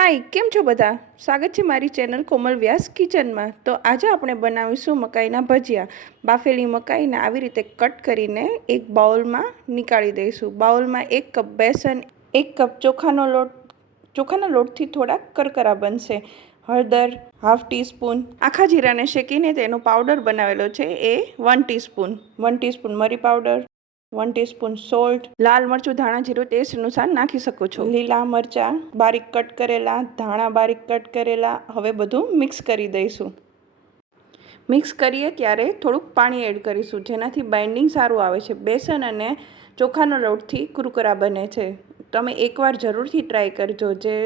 હાય, કેમ છો બધા? સ્વાગત છે મારી ચેનલ કોમલ વ્યાસ કિચનમાં. તો આજે આપણે બનાવીશું મકાઈના ભજીયા. બાફેલી મકાઈને આવી રીતે કટ કરીને એક બાઉલમાં નીકાળી દઈશું. બાઉલમાં 1 કપ બેસન, 1 કપ ચોખાના લોટથી થોડા કરકરા બનશે. હળદર હાફ ટીસ્પૂન, આખા જીરાને શેકીને તેનો પાવડર બનાવેલો છે એ 1 ટીસ્પૂન, 1 ટીસ્પૂન મરી પાવડર, 1 ટીસ્પૂન સોલ્ટ, લાલ મરચું ધાણા જીરું ટેસ્ટ અનુસાર નાખી શકો છો, લીલા મરચાં બારીક કટ કરેલા, ધાણા બારીક કટ કરેલા. હવે બધું મિક્સ કરી દઈશું. મિક્સ કરીએ ત્યારે થોડુંક પાણી એડ કરીશું જેનાથી બાઇન્ડિંગ સારું આવે છે. બેસન અને ચોખાનો લોટથી કુરકુરા બને છે. તમે એકવાર જરૂરથી ટ્રાય કરજો. જે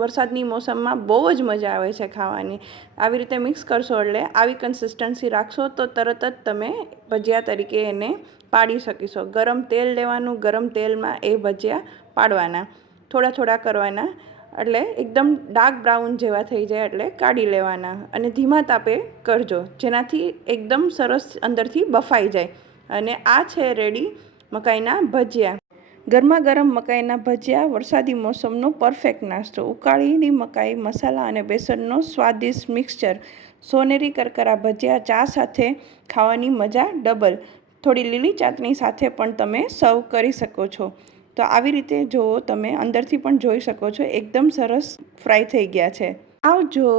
વરસાદની મોસમમાં બહુ જ મજા આવે છે ખાવાની. આવી રીતે મિક્સ કરશો એટલે આવી કન્સિસ્ટન્સી રાખશો તો તરત જ તમે ભજીયા તરીકે એને પાડી શકીશો. ગરમ તેલ લેવાનું, ગરમ તેલમાં એ ભજીયા પાડવાના, થોડા થોડા કરવાના, એટલે એકદમ ડાર્ક બ્રાઉન જેવા થઈ જાય એટલે કાઢી લેવાના અને ધીમા તાપે કરજો જેનાથી એકદમ સરસ અંદરથી બફાઈ જાય. અને આ છે રેડી મકાઈના ભજીયા. ગરમા ગરમ મકાઈના ભજીયા વરસાદી મોસમનો પરફેક્ટ નાસ્તો. ઉકાળેલી મકાઈ, મસાલા અને બેસનનો સ્વાદિષ્ટ મિક્સચર. સોનેરી કરકરા ભજીયા ચા સાથે ખાવાની મજા ડબલ. થોડી લીલી ચાટણી સાથે પણ તમે સર્વ કરી શકો છો. તો આવી રીતે જુઓ, તમે અંદરથી પણ જોઈ શકો છો એકદમ સરસ ફ્રાય થઈ ગયા છે. આવજો.